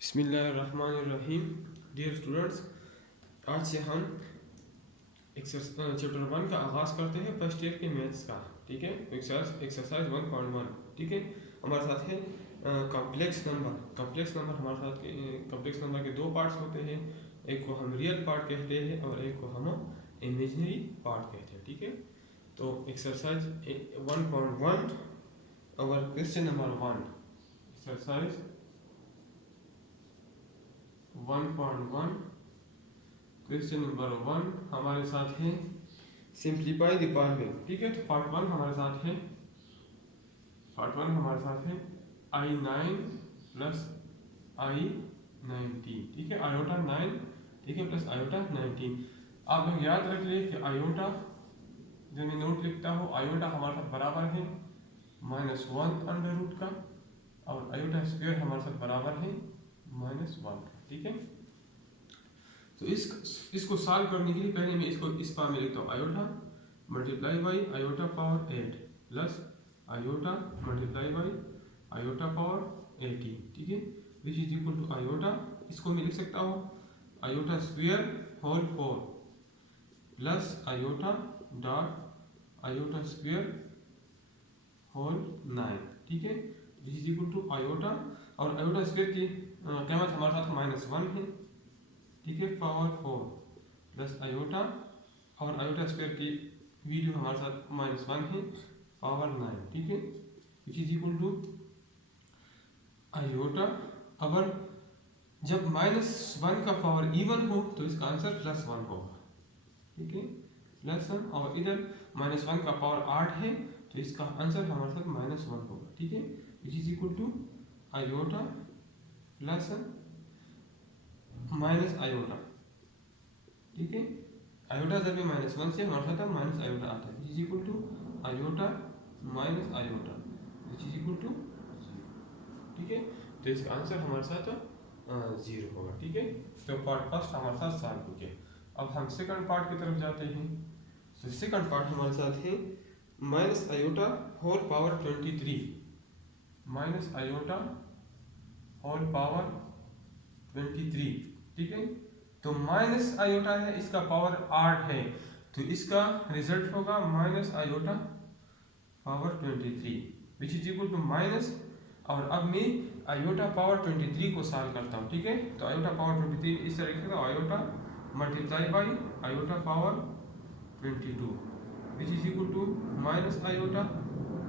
बिस्मिल्लाहिर्रहमानिर्रहीम। Dear students, आज से हम चैप्टर 1 का आगाज़ करते हैं फर्स्ट ईयर के मैथ्स का। ठीक है, एक्सरसाइज 1.1। ठीक है, हमारे साथ है कॉम्प्लेक्स नंबर हमारे साथ कॉम्प्लेक्स नंबर के दो पार्ट्स होते हैं। एक को हम रियल पार्ट कहते हैं और एक को हम इमेजिनरी पार्ट कहते हैं। ठीक है, तो एक्सरसाइज 1.1 और question number 1। Exercise 1.1 question number 1 हमारे साथ है सिंप्लीफाई द फॉलोइंग। ठीक है, तो पार्ट 1 हमारे साथ है I9 प्लस I19। ठीक है, आयोटा 9, ठीक है, प्लस आयोटा 19। आप लोग याद रख लिए कि आयोटा जो मैं नोट लिखता हूँ, आयोटा हमारे साथ बराबर है -1 अंडर रूट का और आयोटा स्क्वायर हमारे साथ बराबर है -1 का। ठीक है, तो इसको सॉल्व करने के लिए पहले मैं इसको इस फॉर्म में लिखता हूँ, iota multiply by iota power 8 plus iota multiply by iota power 80। ठीक है, which is equal to iota, इसको मैं लिख सकता हूँ iota square whole 4 plus iota dot iota square whole 9। ठीक है, which is equal to iota और आयोटा स्क्वायर की कीमत हमारे साथ -1 है। ठीक है, पावर 4 प्लस आयोटा और आयोटा स्क्वायर की वैल्यू हमारे साथ -1 है पावर 9। ठीक है, which is equal to iota. अगर जब -1 का पावर इवन हो तो इसका आंसर +1 होगा। ठीक है, +1, और इधर -1 का पावर 8 है तो इसका आंसर हमारे साथ -1 होगा। ठीक है, which is equal to iota plus minus iota. ठीक है, आयोटा जब -1 से हमारे साथ माइनस आयोटा आता है, which is equal to iota minus iota which is equal to 0। ठीक है, तो इसका आंसर हमारे साथ 0 होगा। ठीक है, तो पार्ट फर्स्ट हमारे साथ सॉल्व हो गया। अब हम सेकंड पार्ट की तरफ जाते हैं। तो सेकंड पार्ट हमारे साथ है minus iota whole power 23 minus iota whole power 23। ठीक है, तो माइनस आयोटा है, इसका पावर 8 है, तो इसका रिजल्ट होगा minus iota power 23 which is equal to minus. और अब मैं आयोटा पावर 23 को सॉल्व करता हूँ। ठीक है, तो आयोटा पावर 23 इस तरीके से iota multiply by iota power 22 which is equal to minus iota.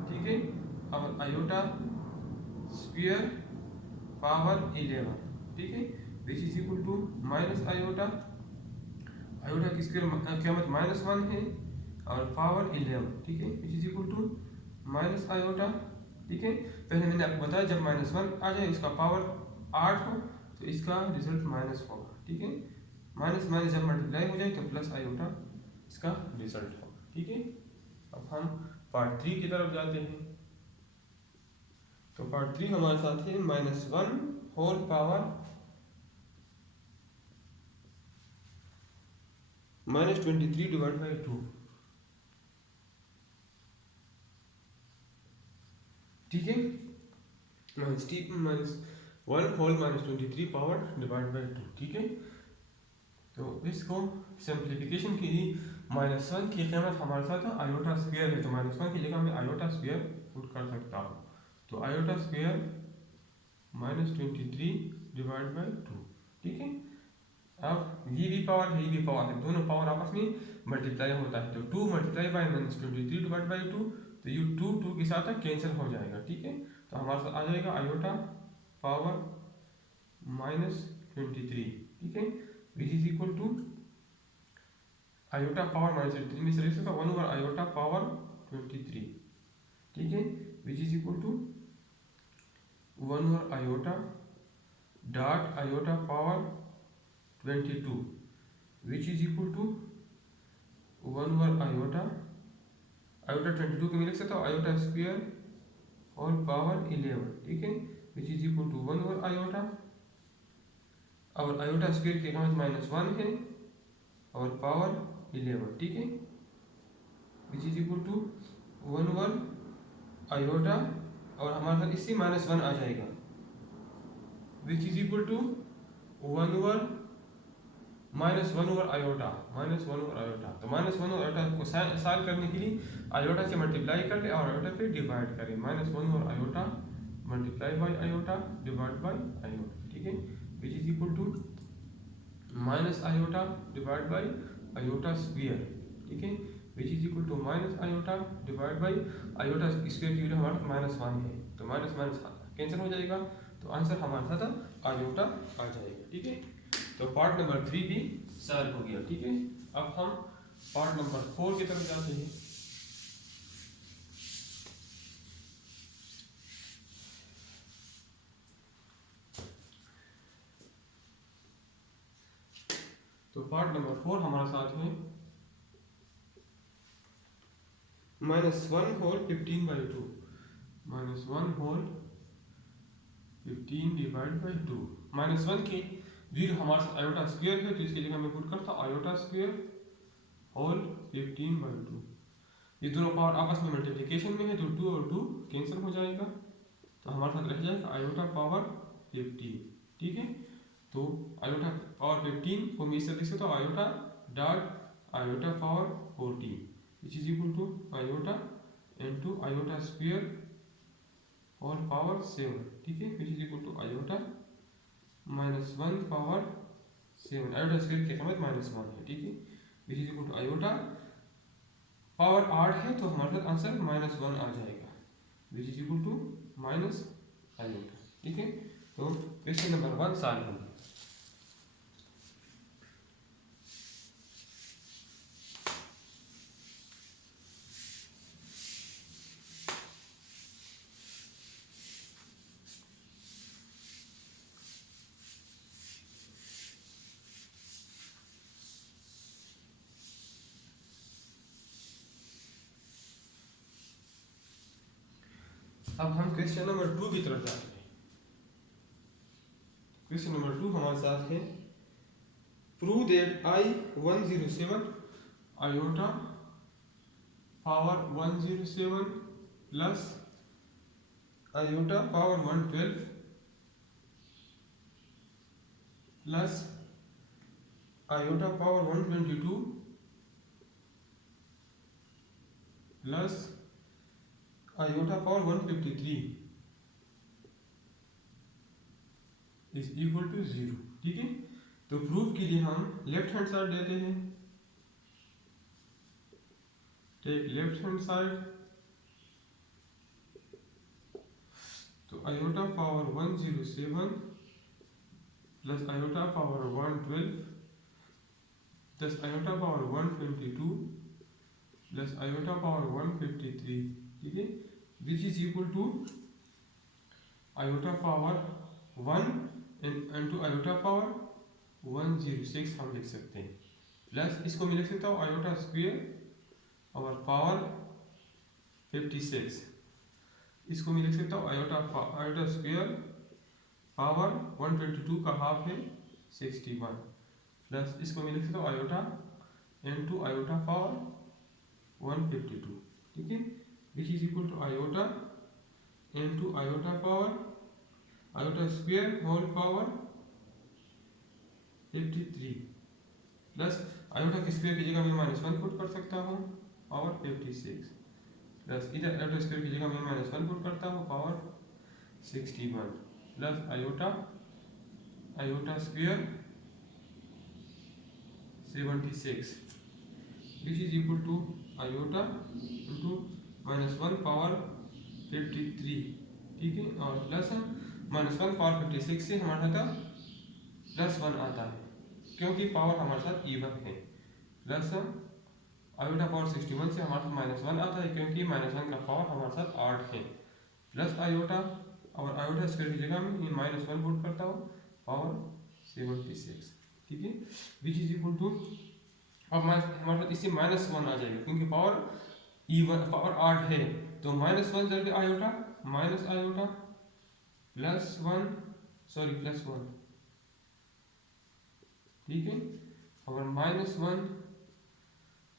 ठीक है, और आयोटा स्क्वायर पावर 11। ठीक है, which is equal to minus iota, iota की स्क्वायर कीमत -1 है और पावर 11। ठीक है, which is equal to minus iota. ठीक है, पहले मैंने आपको बताया जब -1 आ जाए, इसका पावर 8 हो तो इसका रिजल्ट माइनस होगा। ठीक है, माइनस माइनस जब मल्टीप्लाई हो जाए तो प्लस आयोटा इसका रिजल्ट होगा। ठीक है, अब हम पार्ट 3 की तरफ जाते हैं। तो पार्ट 3 हमारे साथ है -1 होल पावर -23 डिवाइड बाई 2। ठीक है, -1 होल -23 पावर डिवाइड बाई 2। ठीक है, तो इसको सिंप्लीफिकेशन के लिए -1 की कीमत हमारे साथ आयोटा स्क्वायर है, तो -1 की जगह मैं आयोटा स्क्वायर पुट कर सकता हूँ। तो आयोटा स्क्वायर -23 डिवाइड बाई 2। ठीक है, अब ये भी पावर है, ये भी पावर है, दोनों पावर आपस में मल्टीप्लाई होता है, तो 2 मल्टीप्लाई बाई -23 डिवाइड बाई 2, तो ये 2 के साथ कैंसिल हो जाएगा। ठीक है, तो हमारे साथ आ जाएगा आयोटा पावर -23। ठीक है, which is equal to iota power -23 में से लिख सकता 1 ओवर आयोटा पावर 23। ठीक है, which is equal to 1 over iota dot iota power 22 which is equal to 1 over iota 22 को मैं लिख सकता हूँ आयोटा स्क्वायर और पावर 11। ठीक है, which is equal to 1 over iota, और आयोटा स्क्वायर की कीमत -1 है और पावर 11। ठीक है, which is equal to 1 over iota, और हमारे साथ इससे -1 आ जाएगा which is equal to 1 over minus 1 over iota, minus 1 over iota. तो माइनस 1 ओवर आयोटा को सॉल्व करने के लिए आयोटा से मल्टीप्लाई कर ले और आयोटा पे डिवाइड करें। Minus 1 over iota multiply by iota divide by iota, ठीक है, which is equal to minus iota divide by iota square, ठीक है, which is equal to minus iota divide by iota square की value हमारा minus 1 है, तो minus minus cancel हो जाएगा, तो आंसर हमारा था आयोटा आ जाएगा, ठीक है। तो पार्ट नंबर 3 भी सॉल्व हो गया, ठीक है। अब हम पार्ट नंबर 4 की तरफ जाते हैं। तो पार्ट नंबर 4 हमारा साथ में -1 whole 15 by 2, -1 whole 15 divide by 2। -1 की वैल्यू हमारे साथ आयोटा स्क्वायर है, तो इसकी जगह मैं पुट करता हूँ आयोटा स्क्वायर होल 15 बाई 2। ये दोनों पावर आपस में मल्टीप्लिकेशन में है, तो 2 और 2 कैंसिल हो जाएगा, तो हमारे साथ रह जाएगा आयोटा पावर 15, ठीक है। तो आयोटा पावर 15 को मैं इस तरह लिख सकता हूँ iota dot iota power 14 which is equal to iota into iota square और पावर 7, ठीक है, which is equal to iota -1 power 7। Iota square की कीमत -1 है, ठीक है, which is equal to iota power 8 है, तो हमारे पास आंसर -1 आ जाएगा, which is equal to minus iota, ठीक है। तो क्वेश्चन नंबर 1 सॉल्व हो गया। अब हम क्वेश्चन नंबर 2 की तरफ जाते हैं। क्वेश्चन नंबर 2 हमारे साथ है prove that I107 iota power 107 plus iota power 112 plus iota power 122 plus iota power 153 is equal to 0, ठीक है। तो प्रूफ के लिए हम लेफ्ट हैंड साइड लेते हैं, टेक लेफ्ट हैंड साइड, तो iota power 107 plus iota power 112 plus iota power 122 plus iota power 153, ठीक है, which is equal to iota power 1 into iota power 106 हम लिख सकते हैं, प्लस इसको मैं लिख सकता हूँ आयोटा स्क्वायर और पावर 56, इसको मैं लिख सकता हूँ आयोटा स्क्वायर पावर 122 का हाफ है 61, प्लस इसको मैं लिख सकता हूँ आयोटा इंटू आयोटा पावर 152, ठीक है, which is equal to iota into iota power iota square whole power 53 plus iota के स्क्वायर की जगह मैं -1 पुट कर सकता हूँ पावर 56 प्लस इधर आयोटा स्क्वायर की जगह मैं -1 पुट करता हूँ power 61 plus iota square 76 which is equal to iota into -1 power 53, ठीक है, और प्लस -1 पावर 56 से हमारा था +1 आता है, क्योंकि पावर हमारे साथ इवन है, प्लस आयोटा पावर 61 से हमारे साथ -1 आता है, क्योंकि -1 का पावर हमारे साथ 8 है, प्लस आयोटा और आयोटा स्क्वायर की जगह में ये -1 पुट करता हूँ पावर 76, ठीक है, विच इज इक्वल टू अब हमारे पास इससे -1 आ जाएगा, क्योंकि पावर इवन पावर 8 है, तो -1 करके आयोटा माइनस आयोटा +1 ठीक है, अगर -1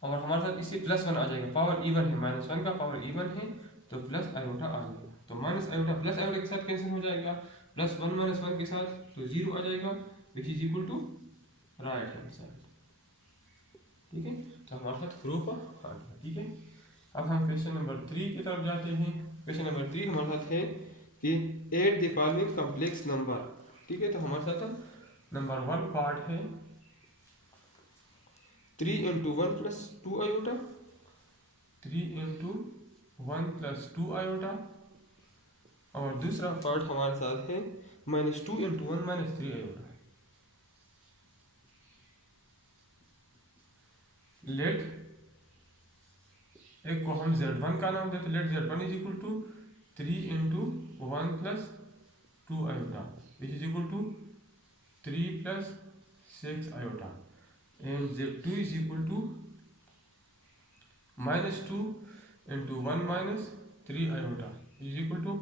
और हमारे साथ इससे +1 आ जाएगा, पावर इवन है, -1 का पावर इवन है, तो प्लस आयोटा आ जाएगा, तो माइनस आयोटा प्लस आयोटा के साथ कैंसिल हो जाएगा, प्लस 1 माइनस 1 के साथ तो 0 आ जाएगा which is equal to right hand side. ठीक है, तो हमारे साथ प्रूफ आ गया। ठीक है, अब हम क्वेश्चन नंबर 3 की तरफ जाते हैं। क्वेश्चन नंबर 3 हमारे साथ है कि add the following complex number. ठीक है, तो हमारे साथ नंबर 1 पार्ट है 3 into 1 plus 2 iota, 3 into 1 plus 2 iota, और दूसरा पार्ट हमारे साथ है -2 into 1 minus 3 iota। लेट एक को हम z1 का नाम देते, let z1 is equal to 3 into 1 plus 2 iota which is equal to 3 plus 6 iota, and z2 is equal to -2 into 1 minus 3 iota is equal to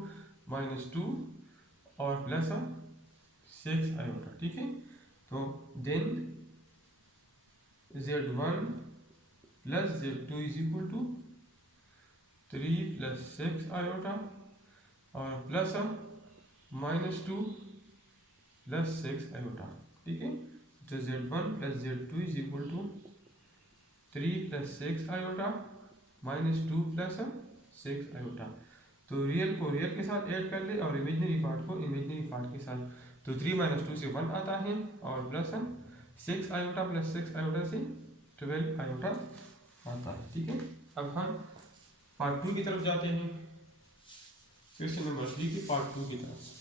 -2 और प्लस 6 iota। ठीक है, तो then z1 plus z2 is equal to 3 plus 6 iota और plus -2 plus 6 iota। ठीक है, तो z1 plus z2 is equal to 3 plus 6 iota -2 plus 6 iota। तो real को रियल के साथ ऐड कर ले और इमेजिनरी पार्ट को इमेजिनरी पार्ट के साथ, तो 3 - 2 से 1 आता है और प्लस 6 आयोटा प्लस 6 आयोटा से 12 आयोटा आता है। ठीक है, अब हम पार्ट 2 की तरफ जाते हैं, क्वेश्चन नंबर 3 के पार्ट 2 की तरफ।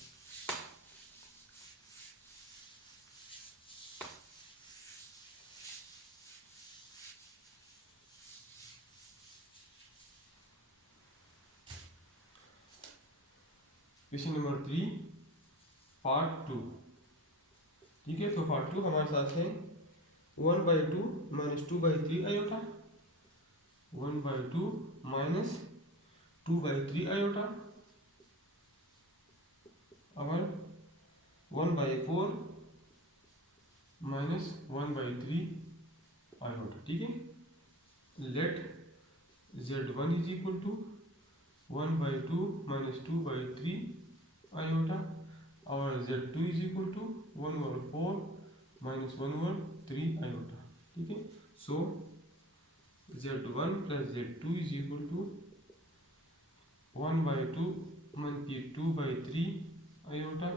Question number 3 part 2। ठीक है, तो पार्ट 2 हमारे साथ है 1/2 - 2/3 आयोटा, 1/2 - 2/3 आयोटा और 1/4 - 1/3 आयोटा। ठीक है, let z1 is equal to 1/2 - 2/3 iota और z2 इज इक्वल टू 1/4 - 1/3 आयोटा। ठीक है, so z1 plus z2 is equal to 1/2 monthly 2/3 iota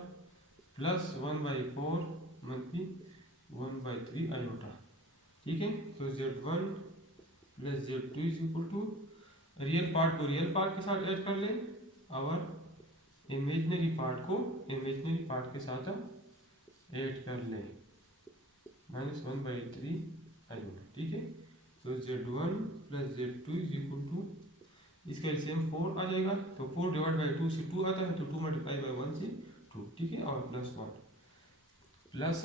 plus 1/4 monthly 1/3 आयोटा। ठीक है, तो z1 plus z2 is equal to real part को रियल पार्ट के साथ ऐड कर ले और इमेजिनरी पार्ट को इमेजिनरी पार्ट के साथ ऐड कर ले -1/3 आयोटा। ठीक है, तो z1 plus z2 is equal to इसका एलसीएम 4 आ जाएगा, तो 4 डिवाइड बाई 2 से 2 आता है, तो 2 मल्टीप्लाई बाई 1 से 2। ठीक है, और प्लस 1 प्लस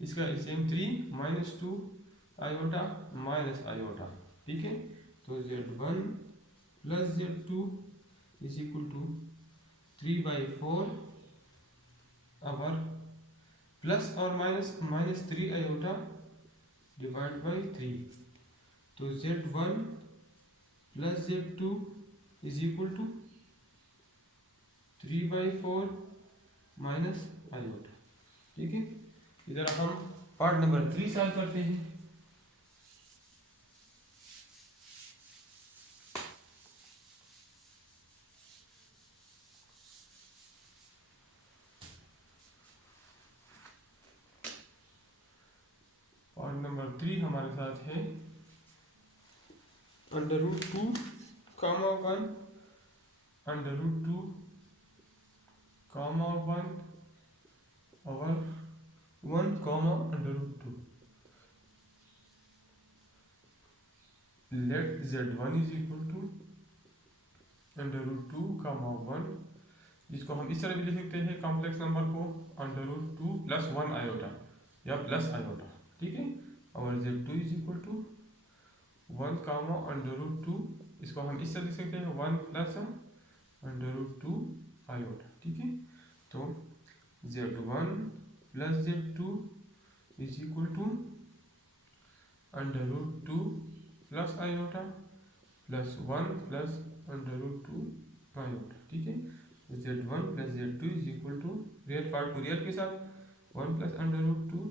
इसका एलसीएम 3 - 2 आयोटा माइनस आयोटा। ठीक है, तो z1 plus z2 is equal to 3/4 और प्लस और माइनस -3 आयोटा डिवाइड बाई 3, तो z1 plus z2 is equal to 3/4 minus iota. ठीक है, इधर हम पार्ट नंबर 3 सॉल्व करते हैं। पार्ट नंबर 3 हमारे साथ है √2, 1 √2, 1 और 1, √2। Let z1 is equal to √2, 1। इसको हम इस तरह भी लिख सकते हैं कॉम्प्लेक्स नंबर को √2 प्लस 1 आयोटा या प्लस आयोटा। ठीक है, और z2 इज इक्वल टू 1, √2, इसको हम इस तरह लिख सकते हैं 1 प्लस √2 आयोटा। ठीक है, तो z1 plus z2 is equal to √2 plus iota plus 1 plus √2 iota. ठीक है, z1 plus z2 is equal to real part को रियल के साथ 1 प्लस अंडर रूट 2,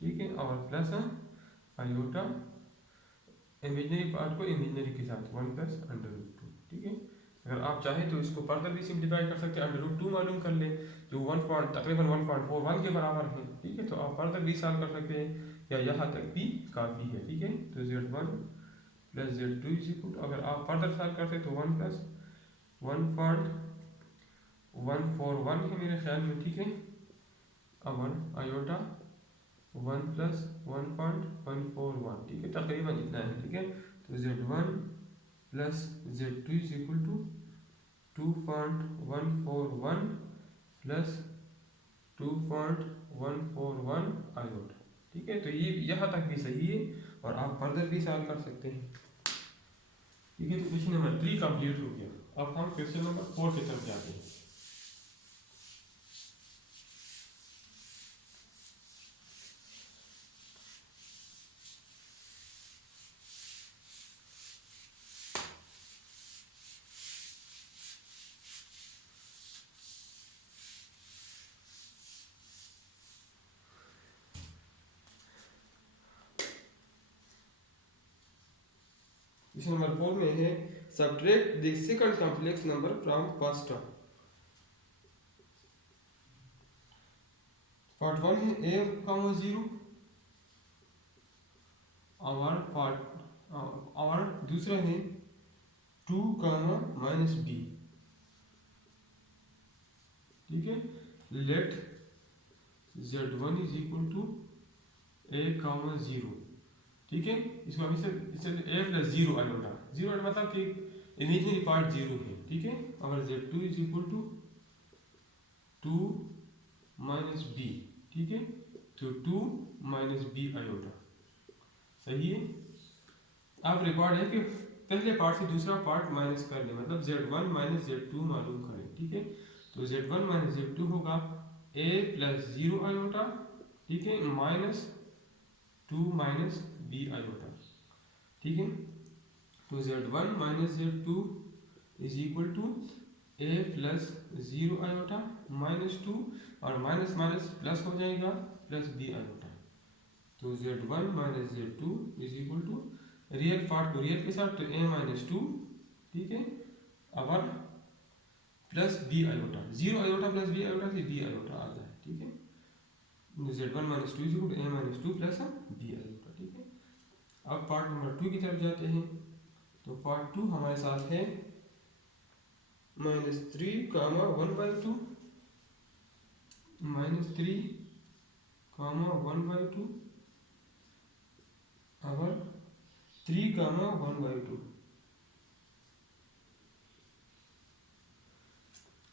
ठीक है, और प्लस आयोटा इमेजनरी पार्ट को इमेजनरी के साथ 1 प्लस अंडर रूट 2, ठीक है। अगर आप चाहें तो इसको फर्दर भी सिंप्लीफाई कर सकते हैं, अंडर रूट 2 मालूम कर लें जो तकरीबन 1.41 के बराबर है, ठीक है। तो आप फर्दर भी सॉल्व कर सकते हैं या यहाँ तक भी काफ़ी है, ठीक है। तो z1 plus z2 is equal to, अगर आप फर्दर सॉल्व करते तो 1 प्लस 1.141 है मेरे ख्याल में, ठीक है। अब आयोटा 1 प्लस 1.141, ठीक है, तकरीबन इतना है, ठीक है। तो z1 plus z2 is equal to 2.141 plus 2.141 iota, ठीक है। तो ये यहाँ तक भी सही है और आप फर्दर भी सॉल्व कर सकते हैं, ठीक है। तो क्वेश्चन नंबर 3 कंप्लीट हो गया। अब हम क्वेश्चन नंबर 4 की तरफ जाते हैं। क्वेश्चन नंबर 4 में है subtract the second complex number from first term. Part 1 है a, 0, और दूसरा है 2, -b, ठीक है। Let z1 is equal to a, 0, ठीक है। इसको हम इसे a प्लस 0 आयोटा, 0 मतलब कि इमेजिनरी पार्ट 0 है, ठीक है। और z2 is equal to 2 -b, ठीक है। तो 2 -b आयोटा, सही है। अब रिकॉर्ड है कि पहले पार्ट से दूसरा पार्ट माइनस कर लें, मतलब z1 माइनस z2 मालूम करें, ठीक है। तो z1 माइनस z2 होगा a प्लस 0 आयोटा, ठीक है, माइनस 2 -b आयोटा, ठीक है। तो z1 minus z2 is equal to a plus 0 iota minus 2, और माइनस माइनस प्लस हो जाएगा प्लस b आयोटा। तो z1 minus z2 is equal to real part को रियल के साथ तो a माइनस 2, ठीक है, और plus b iota, 0 iota plus b iota से b आयोटा आता है, ठीक है। z1 minus 2 is equal to a minus 2 plus b iota, ठीक है। अब पार्ट नंबर 2 की तरफ जाते हैं। तो पार्ट 2 हमारे साथ है -3, 1/2, -3, 1/2, और 3, 1/2।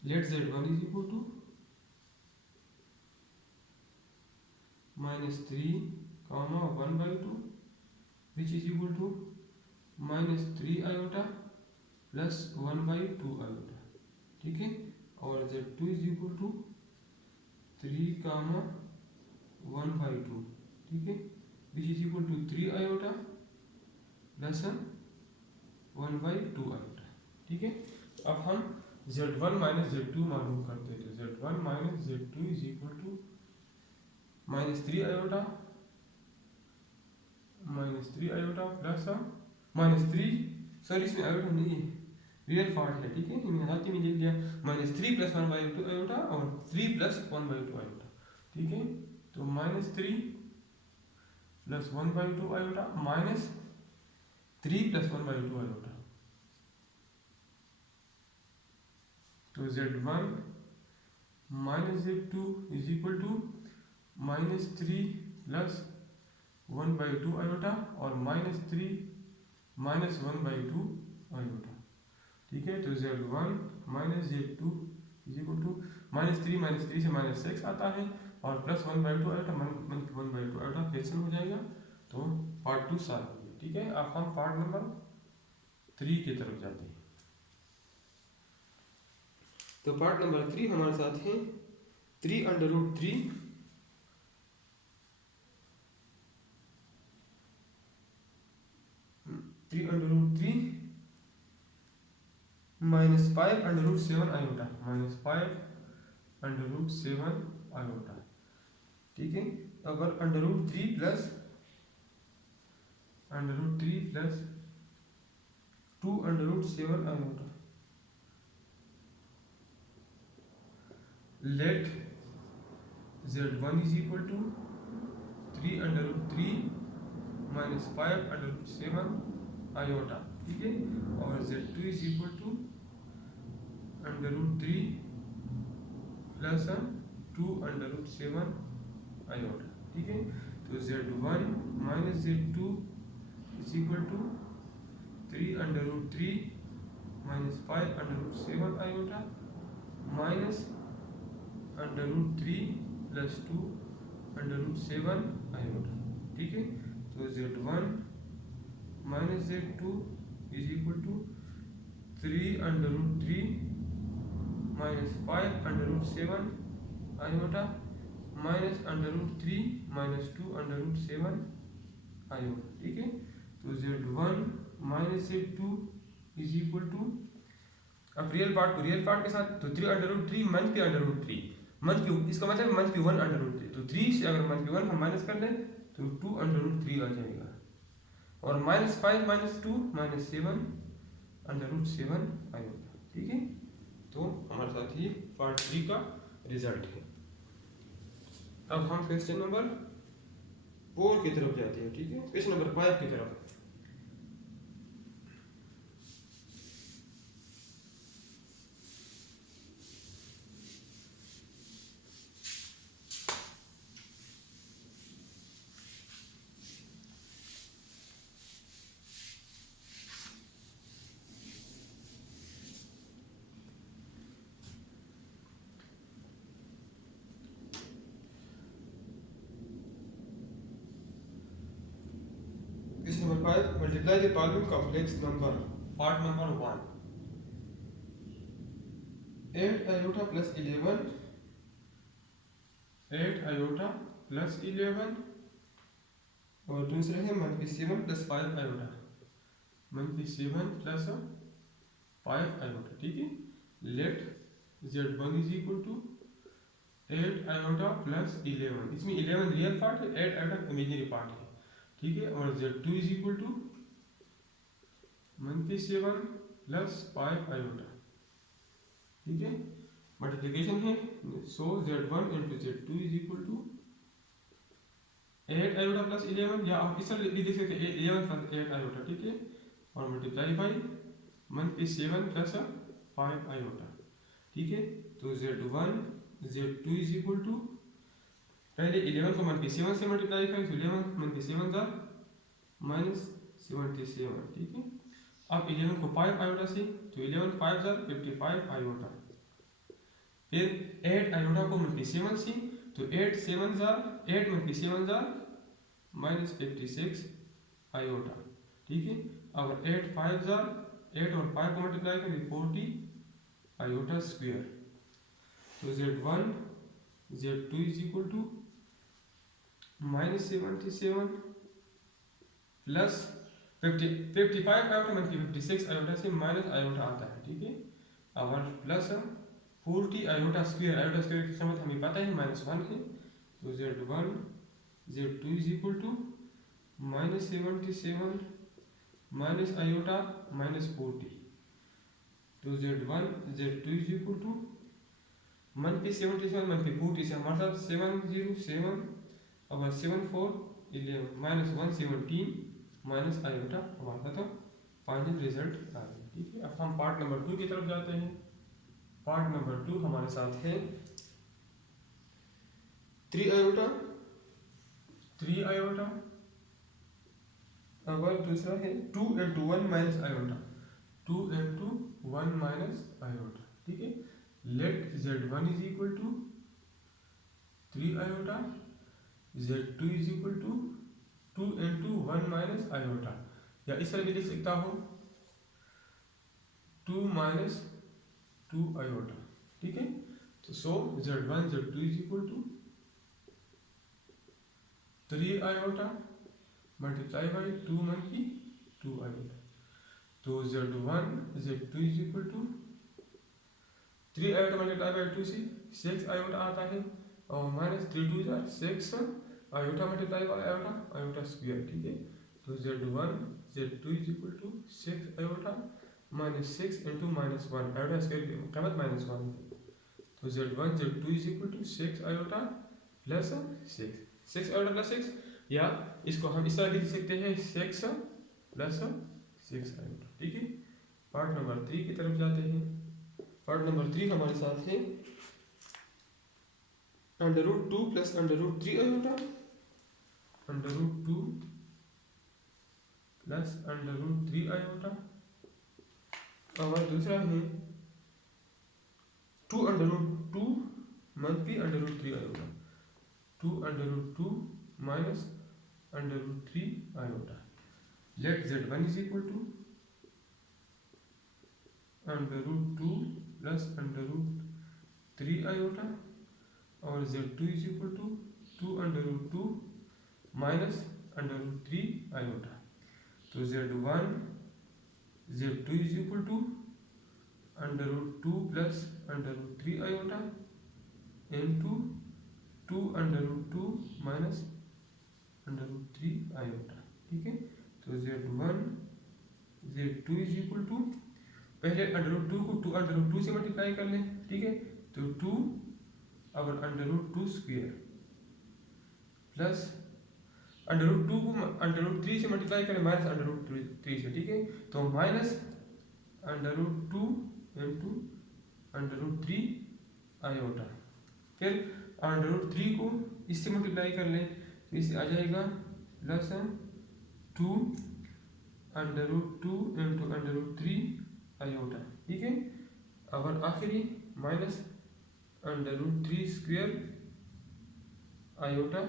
Let z1 is equal to -3, 1/2, which is equal to -3 iota plus 1/2 iota, ठीक है। और z2 इज इक्वल टू 3, 1/2, ठीक है, which is equal to 3 iota plus 1/2 iota, ठीक है। अब हम z1 माइनस z2 मालूम करते हैं। तो z1 minus z2 is equal to -3 iota plus -3, sorry इसमें आयोटा नहीं है, रियल पार्ट है, ठीक है, मैंने गलती में लिख दिया, -3 प्लस 1/2 आयोटा और 3 प्लस 1/2 आयोटा, ठीक है। तो -3 plus 1/2 iota minus 3 plus 1/2 iota. तो z1 minus z2 is equal to -3 plus 1/2 iota और -3 माइनस 1/2 आयोटा, ठीक है। तो z1 minus z2 is equal to -3 से -6 आता है और प्लस 1/2 आयोटा 1/2 आयोटा कैंसिल हो जाएगा। तो पार्ट 2 सॉल्व हो गया, ठीक है। अब हम पार्ट नंबर 3 की तरफ जाते हैं। तो पार्ट नंबर 3 हमारे साथ है 3 under root 3 3 under root 3 minus 5 under root 7 iota, minus 5 under root 7 iota, ठीक है। अगर under root 3 plus 2 under root 7 iota, let z1 is equal to 3 under root 3 minus 5 under root 7 iota, ठीक है। और z2 is equal to under root 3 plus 2 under root 7 iota, ठीक है। तो z1 minus z2 is equal to 3 under root 3 minus 5 under root 7 iota minus under root 3 plus 2 under root 7 iota, ठीक है। तो z1 minus z2 is equal to 3 under root 3 minus 5 under root 7 iota minus under root 3 minus 2 under root 7 iota, ठीक है। तो z1 minus z2 is equal to, अब real part को real part के साथ, तो 3 अंडर रूट 3 मंथ के under root 3 month cube, इसका मतलब मंथ क्यूब 1 अंडर रूट 3, तो 3 से अगर मंथ क्यूब 1 हम माइनस कर लें तो 2 अंडर रूट 3 आ जाएगा, और minus 5 minus 2 minus 7 under root 7 आएगा, ठीक है। तो हमारे साथ ये पार्ट 3 का रिजल्ट है। अब हम क्वेश्चन नंबर 4 की तरफ जाते हैं, ठीक है, क्वेश्चन नंबर 5 की तरफ। Question number 5. Multiply the following complex number. Part number 1. 8 iota plus 11. 8 iota plus 11. और दूसरे है मंथली 7 प्लस 5 आयोटा, मंथली 7 प्लस 5 आयोटा, ठीक है। Let z1 is equal to 8 iota plus 11, इसमें 11 रियल पार्ट है, 8 आयोटा इमेजिनरी पार्ट है, ठीक है। और z2 इज इक्वल टू मंथली 7 प्लस 5 आयोटा, ठीक है। मल्टीप्लिकेशन है, so z1 into z2 is equal to 8 iota plus 11, या आप इस तरह भी लिख सकते हैं 11 प्लस 8 आयोटा, ठीक है। और multiply by monthly 7 plus 5 iota, ठीक है। तो z1 z2 is equal to, पहले 11 को मंथली 7 से मल्टीप्लाई करें तो 11 मंथली 7 का माइनस 77, ठीक है। अब 11 को 5 आयोटा से, तो 11 5 जार 55 आयोटा, फिर 8 आयोटा को मंथली 7 से, तो 8 7 jar 8 monthly 7 jar minus 56 iota, ठीक है। अब 8 5 जार 8 और 5 को मल्टीप्लाई करें 40 आयोटा स्क्वायर। तो z1 z2 is equal to minus 77 plus 55 iota मंथली 56 आयोटा से माइनस आयोटा आता है, ठीक है। और प्लस 40 आयोटा स्क्वायर की समझ हमें पता है -1 है, तो z1 z2 is equal to minus 77 minus iota minus 40, तो z1 z2 is equal to मंथली 77 मंथली 40 से हमारे साथ 707 और 7 4 11 माइनस 117 माइनस आयोटा हमारे साथ फाइनल रिजल्ट आ गया, ठीक है। अब हम पार्ट नंबर 2 की तरफ जाते हैं। पार्ट नंबर 2 हमारे साथ है 3 आयोटा और दूसरा है 2 into 1 minus iota, 2 into 1 minus iota, ठीक है। Let z1 is equal to 3 iota, z2 is equal to 2 into 1 minus iota, या इस तरह भी लिख सकता हूँ 2 माइनस 2 आयोटा, ठीक है। तो so z1 z2 is equal to 3 iota multiply by 2 मंथली 2 आयोटा, तो z1 z2 is equal to 3 iota multiply by 2 से 6 आयोटा आता है, और माइनस 3 2 जार 6 iota multiply by iota iota square, ठीक है। तो z1 z2 is equal to 6 iota minus 6 into minus 1 iota square की कीमत माइनस 1 है। तो z1 z2 is equal to 6 iota plus 6 iota plus 6, या इसको हम इस तरह लिख सकते हैं 6 प्लस 6 आयोटा, ठीक है। पार्ट नंबर 3 की तरफ जाते हैं। पार्ट नंबर 3 हमारे साथ है under root 2 plus under root 3 iota, under root 2 plus under root 3 iota, और दूसरा है 2 अंडर रूट 2 मंथली under root 3 iota, 2 under root 2 minus under root 3 iota. Let z1 is equal to under root 2 plus under root 3 iota, और z2 is equal to 2 under root 2 minus under root 3 iota. तो z1 z2 is equal to under root 2 plus under root 3 iota into 2 under root 2 minus under root 3 iota, ठीक है। तो z1 z2 is equal to, पहले under root 2 को 2 under root 2 से multiply कर लें, ठीक है। तो 2 और under root 2 square plus under root 2 को अंडर रूट 3 से मल्टीप्लाई करें माइनस अंडर रूट 3 से, ठीक है। तो minus under root 2 into under root 3 iota, फिर अंडर रूट 3 को इससे मल्टीप्लाई कर लें, तो इससे आ जाएगा plus 2 under root 2 into under root 3 iota, ठीक है। और आखिरी minus under root 3 square iota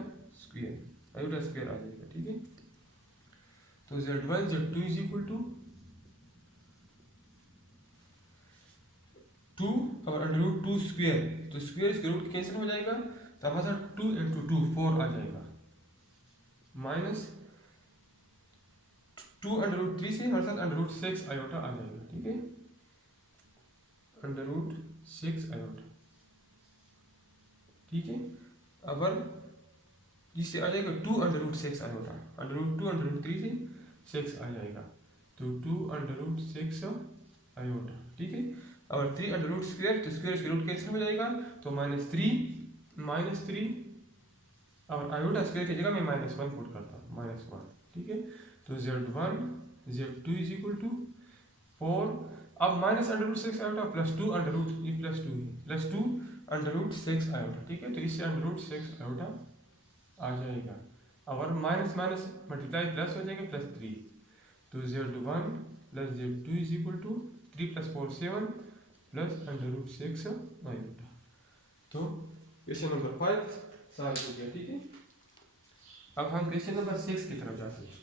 square, iota square आ जाएगा, ठीक है। तो z1 z2 is equal to 2 और अंडर रूट 2 स्क्वायर, तो स्क्वायर इसके रूट कैंसिल हो जाएगा, तो हमारे साथ 2 इंटू 2 4 आ जाएगा, माइनस 2 अंडर रूट 3 से हमारे साथ अंडर रूट 6 आयोटा आ जाएगा, ठीक है। अंडर रूट 6 आयोटा, ठीक है। अब जिससे आ जाएगा 2 under root 6 iota, under root 2 under root 3 से 6 आ जाएगा, तो 2 अंडर रूट 6 आयोटा, ठीक है। और 3 अंडर रूट स्क्वायर, तो स्क्वायर इसके रूट कैंसिल हो जाएगा, तो -3 और आयोटा स्क्वायर की जगह मैं -1 पुट करता हूँ, -1, ठीक है। तो z1 z2 is equal to 4, अब minus under root 6 iota plus 2 under root, ये प्लस 2 है, प्लस 2 अंडर रूट 6 आयोटा, ठीक है। तो इससे अंडर रूट 6 आयोटा आ जाएगा, और माइनस माइनस मल्टीप्लाई प्लस हो जाएगा +3, तो z1 plus z2 is equal to 3 + 4 7 plus under root 6 iota. तो क्वेश्चन नंबर 5 सॉल्व हो गया, ठीक है। अब हम क्वेश्चन नंबर 6 की तरफ जाते हैं।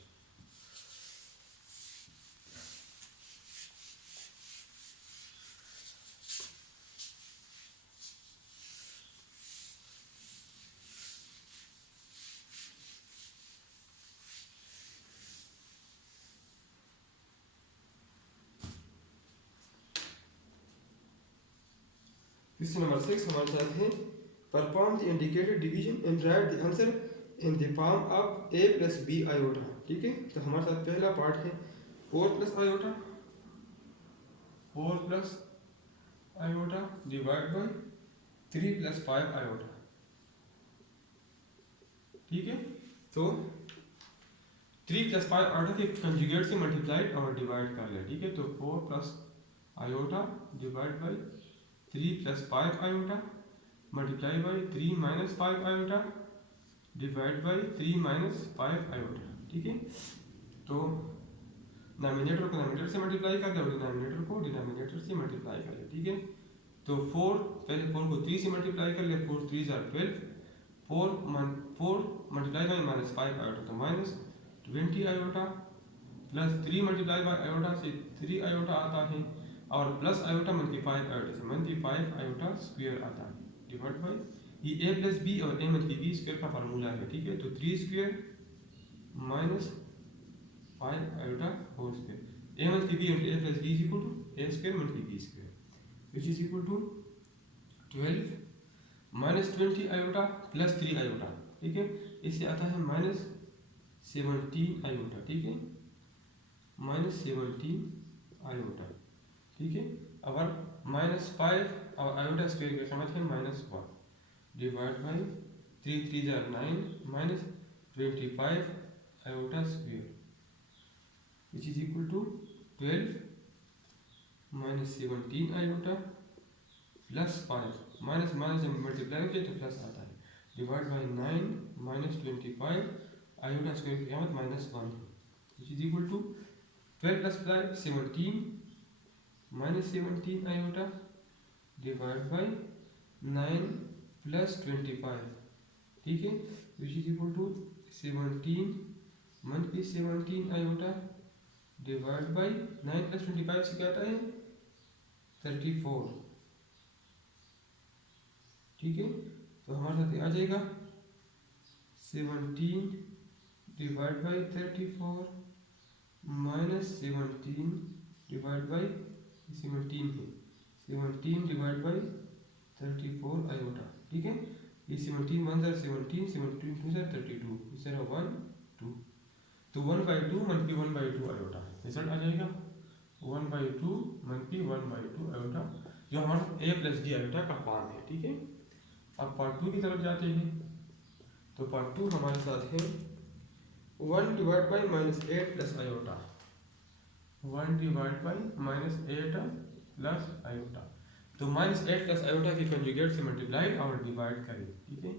क्वेश्चन नंबर 6 हमारे साथ है, perform the indicated division and right the answer in the form of a + b iota, ठीक है। तो हमारे साथ पहला पार्ट है 4 + iota, 4 + iota divide by 3 + 5 iota, ठीक है। तो 3 + 5 आयोटा के कंजुगेट से मल्टीप्लाइड और डिवाइड कर ले, ठीक है। तो 4 + iota divide by 3 + 5 iota multiply by 3 - 5 iota divide by 3 - 5 iota, ठीक है। तो डिनोमिनेटर को डिनोमिनेटर से मल्टीप्लाई कर ले और डिनोमिनेटर को डिनोमिनेटर से मल्टीप्लाई कर ले, ठीक है। तो 4 पहले 4 को 3 से मल्टीप्लाई कर ले, 4 3 = 12, 4 मल्टीप्लाई बाय -5 आयोटा, तो -20 iota plus 3 multiply by iota से 3 आयोटा आता है, और प्लस आयोटा -5 आयोटा से -5 आयोटा स्क्वायर आता है, डिवाइड बाय ये a + b और a - b स्क्वायर का फार्मूला है, ठीक है। तो 3 square -5 iota whole square, a multi b into a plus b is equal to a square multi b square which is equal to 12 minus 20 iota plus 3 iota, ठीक है। इससे आता है माइनस 17 आयोटा, ठीक है, माइनस 17 आयोटा, ठीक है। और माइनस 5 और आयोटा स्क्वायर की कीमत है माइनस 1 डिवाइड बाई 3 3 जार 9 minus 25 iota square which is equal to 12 minus 17 iota plus 5 minus minus जब मल्टीप्लाई हो जाए तो प्लस आता है divide by 9 minus 25 iota square की कीमत माइनस 1 है which is equal to 12 plus 5 17 minus 17 iota divide by 9 plus 25, ठीक है, which is equal to 17 monthly 17 iota divide by 9 plus 25 से क्या आता है 34, ठीक है। तो हमारे साथ आ जाएगा 17 divide by 34 minus 17 divide by 17 है 17 डिवाइड बाई 34 आयोटा, ठीक है। ये 17 1 जार 17 17 2 जार 32 इस तरह 1 2 तो 1/2 मंथली 1/2 आयोटा रिजल्ट आ जाएगा 1/2 मंथली 1/2 आयोटा जो हमारा a प्लस b आयोटा का फॉर्म है, ठीक है। अब पार्ट 2 की तरफ जाते हैं। तो पार्ट 2 हमारे साथ है 1 divide by minus 8 plus iota 1 divide by minus 8 plus iota. तो माइनस 8 प्लस आयोटा की कंजुगेट से मल्टीप्लाई और डिवाइड करें, ठीक है।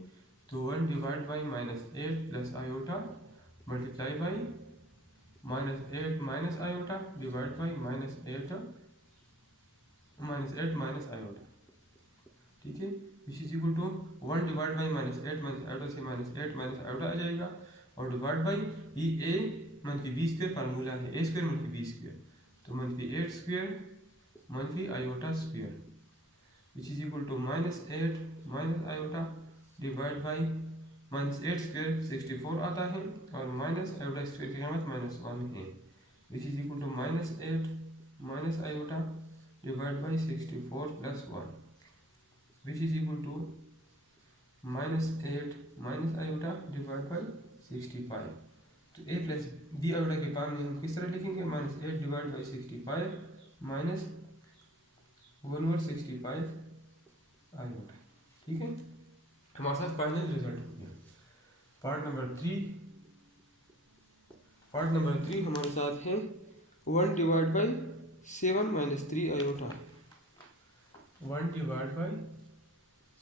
तो 1 divide by minus 8 plus iota multiply by minus 8 minus iota divide by minus 8 minus iota, ठीक है, which is equal to 1 divide by minus 8 minus iota से माइनस 8 माइनस आयोटा आ जाएगा और डिवाइड बाई ये a मंथली b स्क्वायर फार्मूला है a square मंथली b square तो मंथली 8 स्क्वायर मंथली iota square which is equal to minus 8 minus iota divide by minus 8 square 64 आता है और माइनस आयोटा स्क्वायर की कीमत माइनस 1 है which is equal to minus 8 minus iota divide by 64 plus 1 which is equal to minus 8 minus iota divided by 65। तो a plus b iota के काम में हम किस तरह लिखेंगे minus 8 divide by 65 minus 1/65 iota, ठीक है। हमारे साथ फाइनल रिजल्ट हो गया। पार्ट नंबर 3 हमारे साथ है 1 divide by 7 minus 3 iota 1 divide by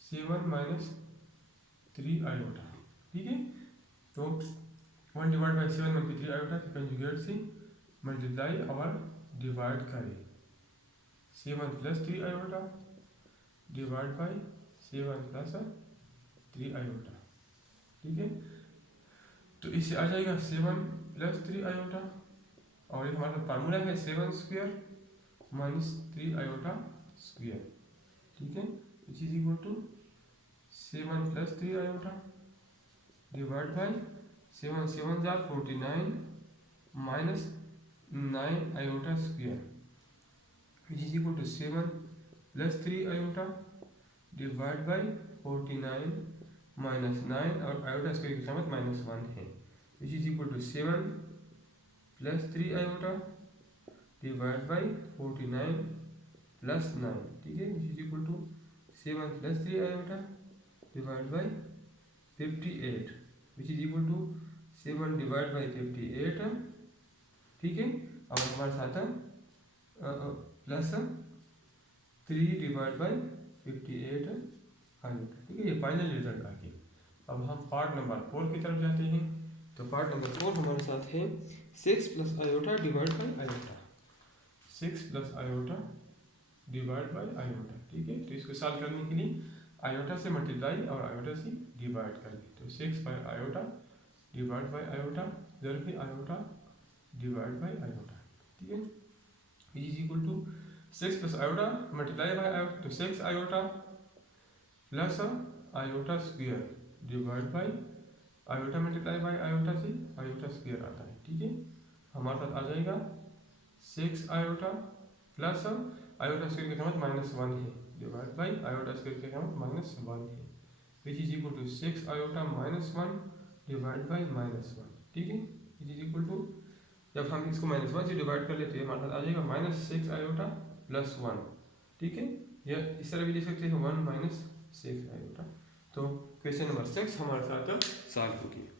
7 minus 3 iota, ठीक है। तो 1 डिवाइड बाई 7 माइनस 3 आयोटा के कंजुगेट से मल्टीप्लाई और डिवाइड करें 7 plus 3 iota divide by 7 plus 3 iota, ठीक है। तो इससे आ जाएगा 7 प्लस 3 आयोटा और ये हमारा फार्मूला है 7 स्क्वायर माइनस 3 आयोटा स्क्वायर, ठीक है, which is equal to 7 plus 3 iota divide by 7 7 जार 49 minus 9 iota square which is equal to 7 plus 3 iota divide by 49 minus 9 और आयोटा स्क्वायर की कीमत माइनस 1 है which is equal to 7 plus 3 iota divide by 49 plus 9, ठीक है, which is equal to 7 plus 3 iota divide by 58 which is equal to 7 divide by 58, ठीक है। अब हमारे साथ प्लस 3 डिवाइड बाई 58 आयोटा, ठीक है। ये फाइनल रिजल्ट आ गया। अब हम पार्ट नंबर 4 की तरफ जाते हैं। तो पार्ट नंबर 4 हमारे साथ है 6 plus iota divide by iota 6 plus iota divide by iota, ठीक है। तो इसको सॉल्व करने के लिए आयोटा से मल्टीप्लाई और आयोटा से डिवाइड करेंगे। तो 6 by iota divide by iota जरूर भी आयोटा डिवाइड बाई आयोटा, ठीक है, is equal to 6 plus iota multiply by iota तो 6 iota plus iota square divide by iota multiply by iota से आयोटा स्क्वायर आता है, ठीक है। हमारे साथ आ जाएगा 6 आयोटा प्लस आयोटा स्क्वायर की कीमत -1 है डिवाइड बाई आयोटा स्क्वायर की कीमत -1 है which is equal to 6 iota -1 divide by -1। ठीक है, विच इज इक्वल टू, जब हम इसको -1 से डिवाइड कर लेते हैं हमारे पास आ जाएगा -6 आयोटा प्लस 1। ठीक है, या इस तरह भी लिख सकते हैं 1 - 6 आयोटा। तो क्वेश्चन नंबर 6 हमारे साथ सॉल्व हो गया।